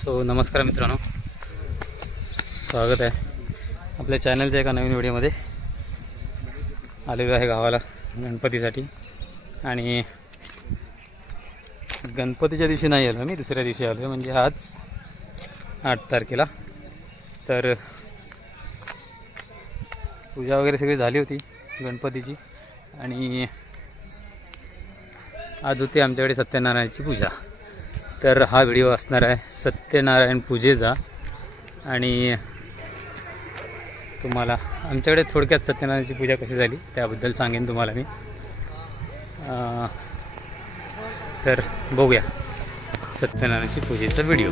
So नमस्कार मित्रांनो, स्वागत आहे आपल्या चॅनलच्या एका नवीन व्हिडिओमध्ये. आलेलो आहे गावाला गणपतीसाठी. आणि गणपतीच्या दिवशी नाही आलो मी, दुसऱ्या दिवशी आलो आहे, म्हणजे आज 8 तारखेला. तर पूजा वगैरे सगळी झाली होती गणपतीची. आणि आज होती आमच्याकडे सत्यनारायणाची पूजा. तर हा व्हिडिओ असणार आहे सत्यनारायण पूजेचा. आणि तुम्हाला आमच्याकडे थोडक्यात सत्यनारायणाची पूजा कशी झाली त्याबद्दल सांगेन तुम्हाला मी. तर बघूया सत्यनारायणाची पूजेचा व्हिडिओ.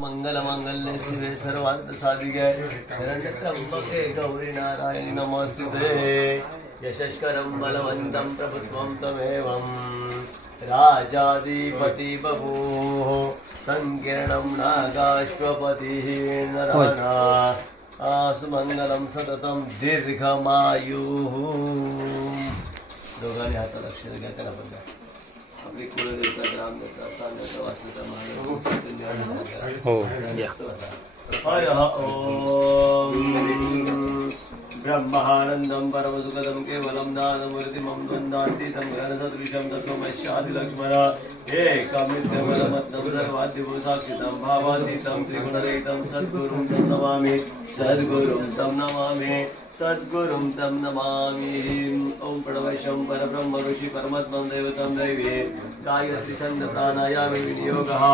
मंगल मांगल्य शिवे सर्वार्थ साधिके शरण्यत्र्यंबके गौरी नारायणी नमोस्तुते. यशस्करं बलवन्तं प्रभुत्वं तमेवं राजाधिपति बभूः संकीर्णं नागाश्वपतिः नराणां सुमंगलं सततं दीर्घमायुः. दोघांनी हातात अक्षर घ्या. त्याला पण आपली कुलदेवता ग्रामदेवता स्थानदेवता वासुदेवता महादेव हो हर ओम. ब्रह्मानंदं परमसुखदं केवलं दानमूर्तिमं द्वन्द्वातीतं गगनसदृशं तत्त्वमस्यादिलक्ष्मण एकमित्यबलमत्तं सर्वाद्यभूसाक्षितं भावातीतं त्रिगुणरहितं सद्गुरुं तं नमामि. सद्गुरुं तं नमामि. सद्गुरुं तं नमामि. ओम प्रणवशं परब्रह्म ऋषि परमात्मं दैवतं दैवे गायत्री छंद प्राणायामे विनियोगः.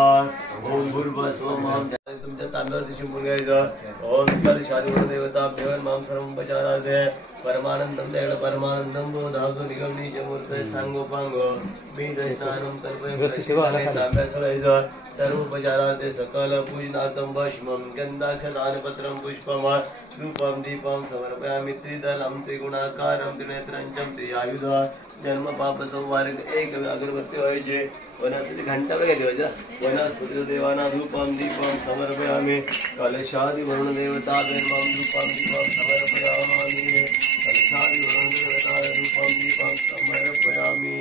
ओम भूर्भुवस्वः तुमच्या तांब्यावरती शिंपून घ्यायचं. ओम स्पर्शादिगुण देवताभ्यो नमः सर्वोपचारार्थे परमानंदं देव परमानंदं बोधागो निगमनीच मूर्ते सांगोपांगो मी दर्शनानं कल्पये तांब्या सोडायचं. सर्वोपचारार्थे सकल पूजनार्थं भस्मं गंधाक्षदानपत्रं पुष्पं धूपं दीपं समर्पयामि. त्रिदलं त्रिगुणाकारं त्रिनेत्रं त्रिआयुध जन्म पाप संवारक एक अगरबत्ती व्हायचे. वनस्पती घंटा वगैरे देवायचा. वनस्पती देवाना धूपं दीपं समर्पयामि. कलशादि वरुण देवता धूपं दीपं समर्पयामि. कलशादि वरुण देवता धूपं दीपं समर्पयामि.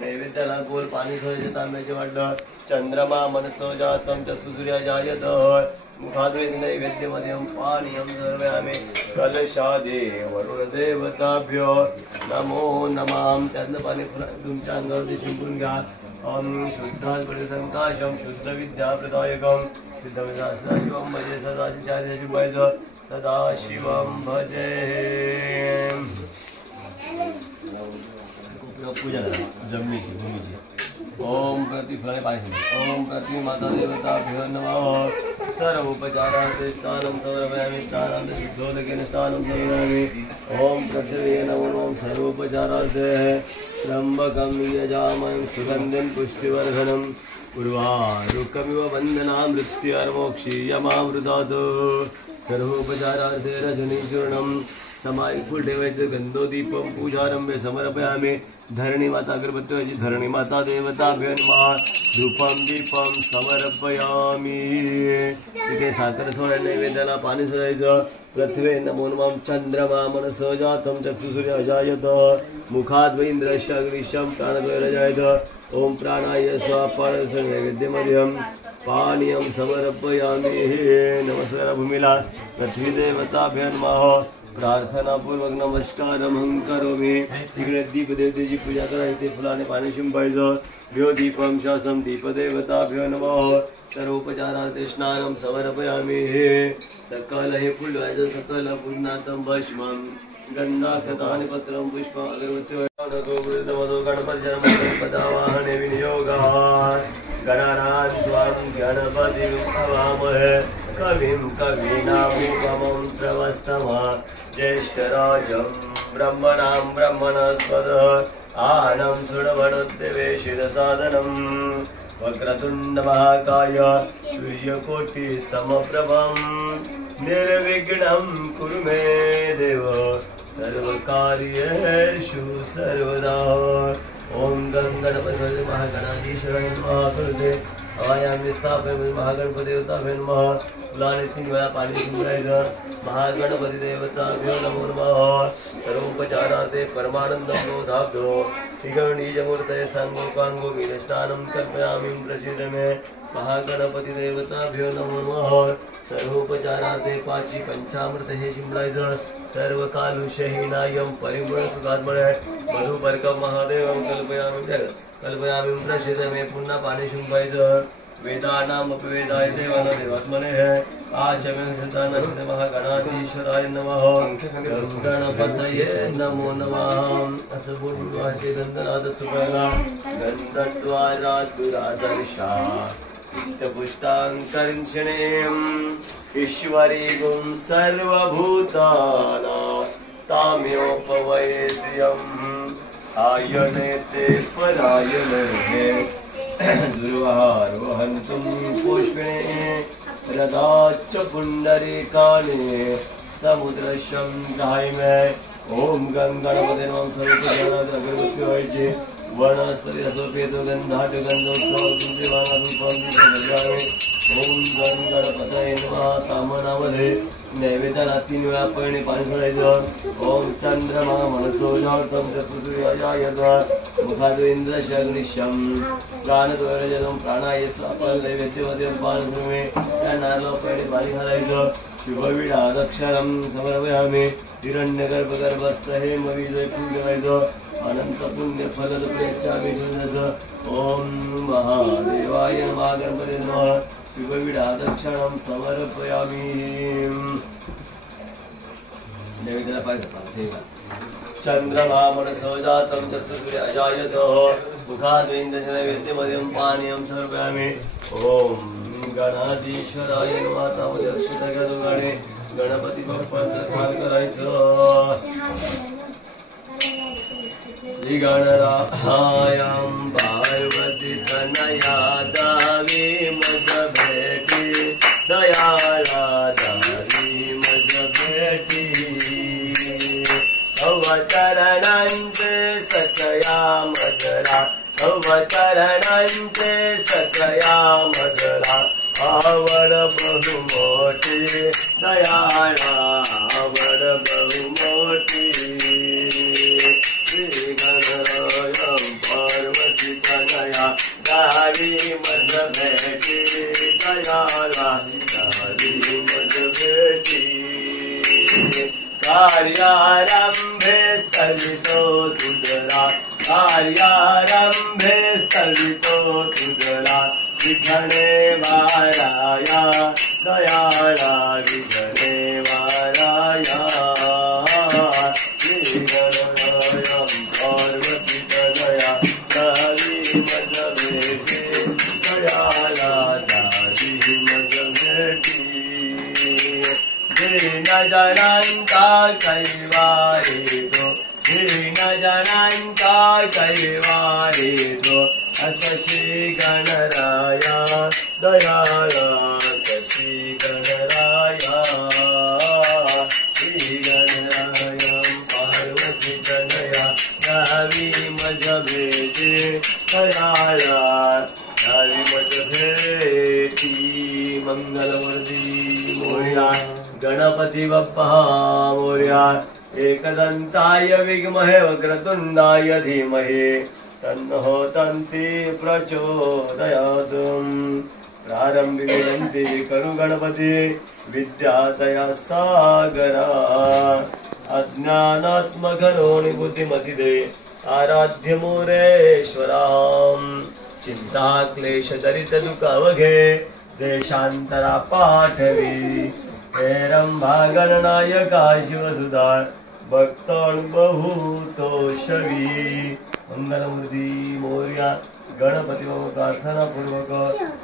नैवेद्याला गोल पाणी ठेवायचे तांब्याचे वाटलं. चंद्रमा मनसो जातं चक्षुसूर्या जायत. मुखाद्वैत नैवेद्यमध्यं पानीयं सर्वयामि. कलशादि वरुण देवताभ्यो नमो नमः. त्यातलं पाणी तुमच्या अंगावरती शिंपून घ्या. ओम शुद्धात्मसंकाशं शुद्ध विद्याप्रदायकं सदाशिवं भजे. सदाशिवाय सदाशिवं भजे. पूजा करा जमिनीची भूमीची. ओम प्रतिफलाने पाणी. ओम पृथ्वी माता देवताभ्यो नमः. सर्वोपचारार्थे स्नानं समर्पयामि. स्नानान्त शुद्धोदकेन स्नानं समर्पयामि. ओम पृथ्वी नमो. सर्वोपचारार्थे त्र्यंबकं यजामहे सुगन्धिं पुष्टिवर्धनम् उर्वारुकमिव वन्दना मृत्युर्मोक्षीयमामृतात्. सर्वोपचारार्थे रजनीचूर्णं समायिक फुल ठेवायचं. गंधोदीपं पूजारंभे समर्पयामि. धरणी माता अगरबत्ती. धरणी माता देवताभ्यो नमः. धूपं दीपं समर्पयामि. तिथे साखर सोडा. नैवेद्याला पाणी सोडायचं. पृथ्वे नमो नमः. चंद्रमा मनसो जातं चक्षुसूर्या अजायत. मुखाद्वैन्द्रस्य अग्निशं प्राणद्वयरजायत. ओम प्राणाय स्वाहा. नैवेद्यमध्यं पानीयं समर्पयामि. नमस्कार भूमीला. पृथ्वी देवताभ्यो नमः. प्रार्थनापूर्वक नमस्कारं करोमि. इकडे दीपदेवतेची पूजा करायची. फुलाने पाणी शिंपायचं. भ्यो दीपं शासं दीपदेवताभ्यो नमः. सर्वोपचारार्थे स्नानं समर्पयामि सकल हे फुलवायचं सकल पूर्णातं भस्मं गंधाक्षतानि पत्रं पुष्पं अगरबत्ती गणपती जन्मपदावाहने विनियोगात् गणानां त्वां गणपतिं हवामहे कविं कवीनामुपमं श्रवस्तमः ज्येष्ठराजं ब्रह्मणां ब्रह्मणस्पद आनं सुरवणोद्देवेशिरसादनं वक्रतुंड महाकाय सूर्यकोटि समप्रभं निर्विघ्नं कुरु मे देव सर्वकार्येषु सर्वदा ओम गणपति महागणाधीश्वराय नमः सुरते आयामी स्थापयामि महागणपति देवताभ्यो नमः फुलाने 3 वेळा पाणी शिंपडायचं महागणपती देवताभ्यो नमो नमः सर्वोपचारार्थे परमानंदं बोधाभ्यो श्रीगणेशमूर्तये सांगोपांगो विनष्टानं कल्पयामि प्रसीद मे महागणपती देवताभ्यो नमो नमः सर्वोपचारार्थे पाची पंचामृत हे शिंपडायचं सर्व कालुषहीनायं परिमळ सुखात्मने मधुपर्क महादेवं कल्पयामि प्रसीद मे पुन्हा पाणी शिंपायचं वेदानाम अपवेदाय देवाना देवात्मने आचम्यं महागणाधीश्वराय नमः गणपतये नमो नमः असं बोलून वाहते गंधनाद सुपयला गंधद्वारादुरादर्शा पुष्टांकरिक्षणेम ईश्वरी गुं सर्वभूताना ताम्योपवये श्रियम् आयने ते परायणे दुर्वारोहन्तुं पुष्पिणे रथाच्च पुण्डरीकाणे समुद्रशं गायमे ओम गंगणपते नमः सर्वोपचारार्थे अगरबत्ती व्हायची वनस्पती रसोपेतो गंधाढ्य गंधोत्सव ओम गणपतये नमः कामनामध्ये नैवेद्याला 3 वेळा पळणे पाणी सोडायचं ओम चंद्रमा मनसोजातं चतुर्यायत मुखादो इंद्रशग्निशं प्राणद्वयजनं प्राणाय स्वापल नैवेद्यमध्ये पानभूमे या नारळाला पळणे पाणी घालायचं शुभविडा दक्षरं समर्पयामि हिरण्यगर्भगर्भस्थ हे मविजय पूजवायचं अनंत पुण्य फलद प्रेच्छामि सुंदरस ओम महादेवाय नमः गणपते नमः शुभविडा दक्षिणं समर्पयामि नैवेद्याला पाहिजे चंद्रमा मनसो जातं चक्षुर्याजायत मुखाद्वेन्द्रस्य नैवेद्यमध्यं पानीयं समर्पयामि ओम गणाधीश्वराय नमः तावदेव अक्षतगणे गणपती बाप्पाचं ध्यान करायचं श्री गणरायां पार्वती तनया दावी मज भेटी दयाला दावी मज भेटी अवतरणांचे सकया मजला अवतरणांचे सकया मजला आवड बहुमोठी दयाळा आवड बहुमोठी श्री गणरायं पार्वती तनया दावी मज भेटी दयाळा दावी मज भेटी कार्यारंभे स्थलितो तुझरा कार्यारंभे स्थलितो तुझरा विघ्ने वाराया दयाळा विघ्ने वाराया श्री गणरायं पार्वती तनया दावी मज भेटी दयाळा दावी मज भेटी दीन जनांचा कैवारितो दीन जनांचा कैवारितो अस श्री गणराया दयाळा श्री गणराया श्री गणरायं पार्वती तनया दावी मज भेटी दयाळा दावी मज भेटी मंगलवर्दी मोरया गणपती बाप्पा मोरया एकदंताय विद्महे वक्रतुंडाय धीमहि तन्नो तन्ति प्रचोदयात् प्रारंभी विनंती करू गणपती विद्यातया सागरा अज्ञानात्मकरोणि बुद्धिमति दे आराध्य मोरेश्वराम चिंता क्लेश दरित दुःख अवघे देशांतरा पाठवी हे रंभा गणनायका शिवसुधा भक्तानुभूतोषवी मंगलमूर्ती मोर्या गणपती प्रार्थना पूर्वक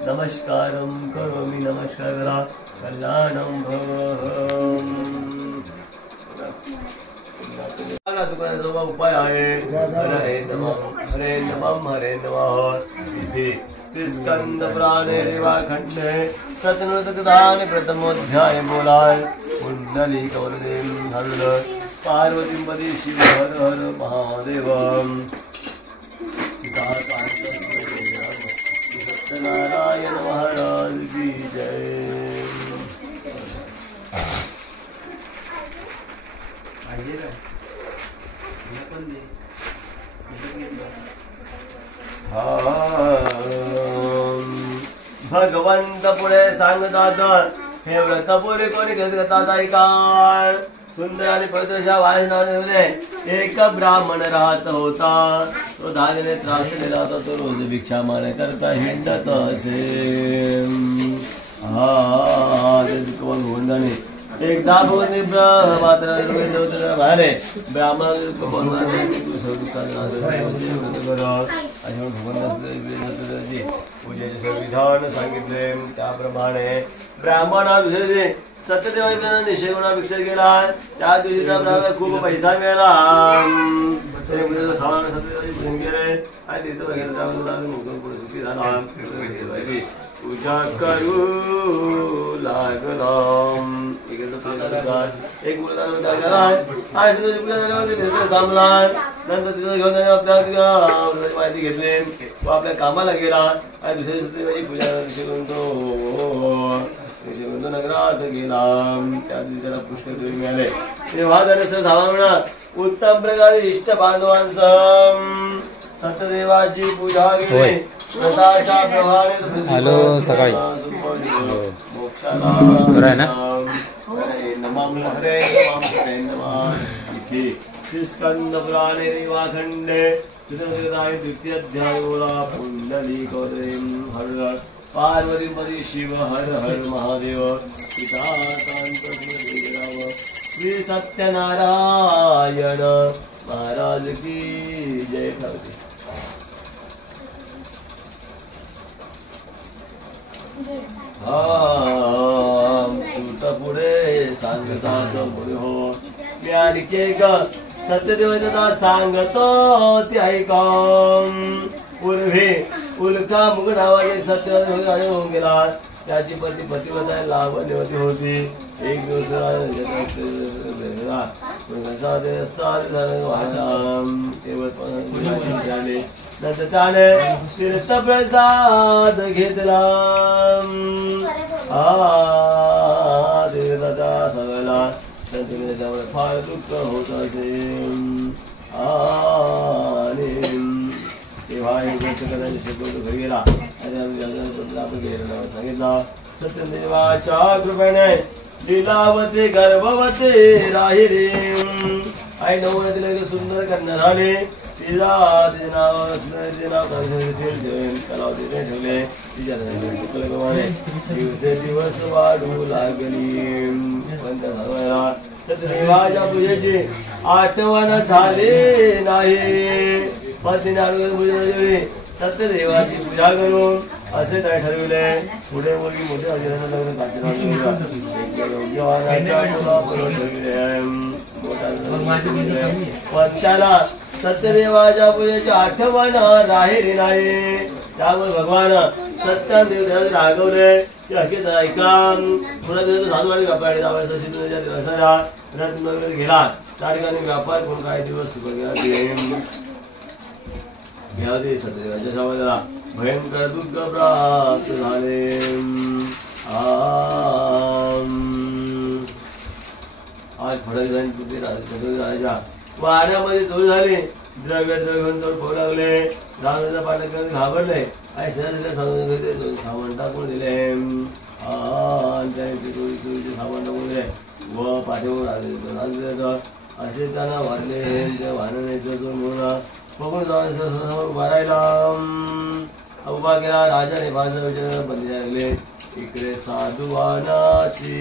नमस्कारं करोमि नमस्कार करा कल्याणं भवहं तुकाराचा उपाय आहे हरे नमः हरे नमः इति श्री स्कंद पुराणे रेवाखंडे सतनुतकदान प्रथमोध्याय बोलाय कुंडली कवरदेव हर पार्वतीपदी शिव हर हर महादेव सत्यनारायण महाराज की जय। भगवंत पुढे सांगतात हे व्रत पुरे कोणी करतात ऐकाल सुंदर आणि पवित्रशा वासनामध्ये एक ब्राह्मण राहत होता तो धान्याने त्रास दिला होता तो रोज भिक्षा माने करता हिंडत असे गोंडाने एकदा भगवती मात्र बाहेर ब्राह्मण पूजेचे संविधान सांगितले त्याप्रमाणे ब्राह्मणा दुसरे सत्यदेवाचा निषेध गुणा भिक्षा केला त्या दिवशी त्या ब्राह्मणाला खूप पैसा मिळाला गेले आणि तिथं वगैरे सुखी झाला पूजा करू लागला एक मुलगा थांबला नंतर तिथं घेऊन आपल्या माहिती घेतली तो आपल्या कामाला गेला आणि दुसऱ्या सत्यदेवाची पूजा करून तो नगरात गेला त्या दिवशी त्याला पुष्कळ मिळाले तेव्हा त्याने म्हणा उत्तम प्रकारे इष्ट बांधवांसह सत्यदेवाची पूजा केली स्वतःच्या प्रभावाने हॅलो सकाळी मोक्षाला बरं आहे ना हरे नमः हरे नमः इति स्कंद पुराणे रेवाखंडे द्वितीय अध्याय बोला पुंडलीकवरदेव हर पार्वतीपदी शिव हर हर महादेव श्री सत्यनारायण महाराज की जय भगवती। सूत पुढे सांगतात पुढे हो मी आणखी एक सत्यदेवता सांगतो ते ऐका पूर्वी उल्का मुग नावाचे सत्यदेव होऊन गेला त्याची पती पतिव्रता लावण्यवती होती एक दिवस नंतर त्याने तीर्थप्रसाद घेतला दादा सगळ्याला त्यामुळे फार दुःख होत असे आणि तेव्हा एक गोष्ट करायची शिकवतो घरी गेला सांगितला सत्यदेवाच्या कृपेने लीलावती गर्भवती राहिली आई नवरात्रीला एक सुंदर कन्या झाली तिला तिचे नाव कलावतीने ठेवले तिच्या दिवसे दिवस वाढू लागली पण त्या सर्वांना सत्यदेवाच्या पूजेची आठवण झाली नाही पत्नीने पूजेची सत्यदेवाची पूजा करून असे काय ठरविले पुढे मुलगी मोठ्या पण त्याला सत्यदेवाच्या पूजेची आठवण राहिली नाही त्यामुळे भगवान सत्यदेव रागवले हकीकत ऐका पुन्हा साधूवाडी व्यापारी गेला त्या ठिकाणी व्यापार करून काही दिवस सत्यदेवाच्या समाजाला भयंकर दुःख प्राप्त झाले आज थोड्या दिवसांनी राजा वाड्यामध्ये चोरी झाली द्रव्य घेऊन चोर पाहू लागले साधूच्या पाण्याकडे घाबरले आणि सामान टाकून दिले चोरीचे सामान टाकून दिले व पाठीवर असे त्यांना वाढले त्या वाहनाने जो मुलगा बघून जाऊन उभा राहिला उभा केला. राजाने भाषण विचार बंदी लागले. इकडे साधुवानाची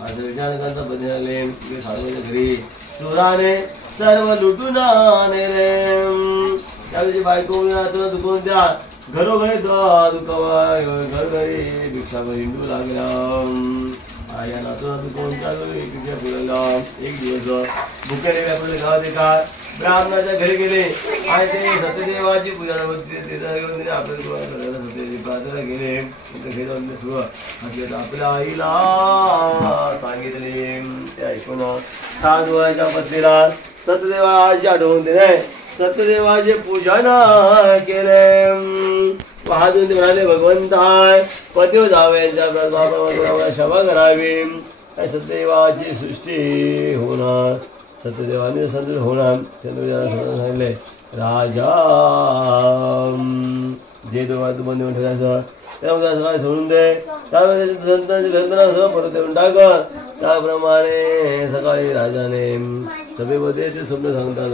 असं विचार करता बंदी लागले. इकडे साधूच्या घरी चोराने सर्व लुटून नेले. त्यावेळी बायको रात्र दुखून द्या घरोघरी घरोघरी भिक्षा हिंडू लागल्या. आया नातू कोणत्या भिक्षा फिरवला. एक दिवस भुकेले आपल्या गावात एका ब्राह्मणाच्या घरी गेले आणि ते सत्यदेवाची पूजा घेऊन आपल्या सत्यदेवी प्रार्थना गेले. आपल्या आईला सांगितले. ते ऐकून 7 वयाच्या पत्नीला सत्यदेवाची आठवण दिले. सत्यदेवाचे पूजन केले. वाहून ते म्हणाले भगवंताय पतिव जावे क्षमा करावी. सत्यदेवाची सृष्टी होणार. सत्यदेवाने संतुष्ट होणार. चंद्रदेवाला सांगितले राजा जे तू बंद ठेवायचं त्यामध्ये सकाळी सोडून दे. त्यामध्ये संतांची ग्रंथना परत देऊन टाक. त्याप्रमाणे सकाळी राजाने सभेमध्ये ते स्वप्न सांगतात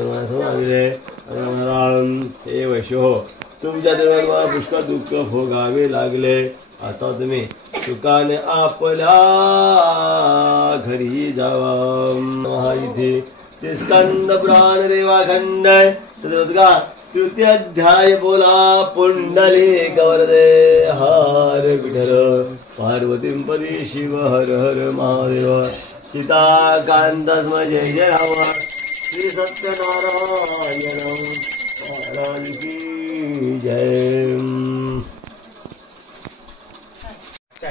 हे वैश्यो तुमच्या दरम्यान मला पुष्कळ दुःख भोगावे लागले. आता तुम्ही सुखाने आपल्या घरी जावा. इथे स्कंद पुराण रेवाखंड का तृतीय अध्याय बोला. पुंडली कवरदे हर विठ्ठल पार्वती पदी शिव हर हर महादेव. सीताकांत जय जय राम. श्री सत्यनारायण महाराज की जय.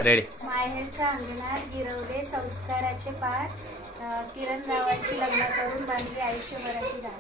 रेडी. माहेरच्या अंगणात गिरवले संस्काराचे पाठ. किरण रावाची लग्न करून बांधली आयुष्यभराची दार.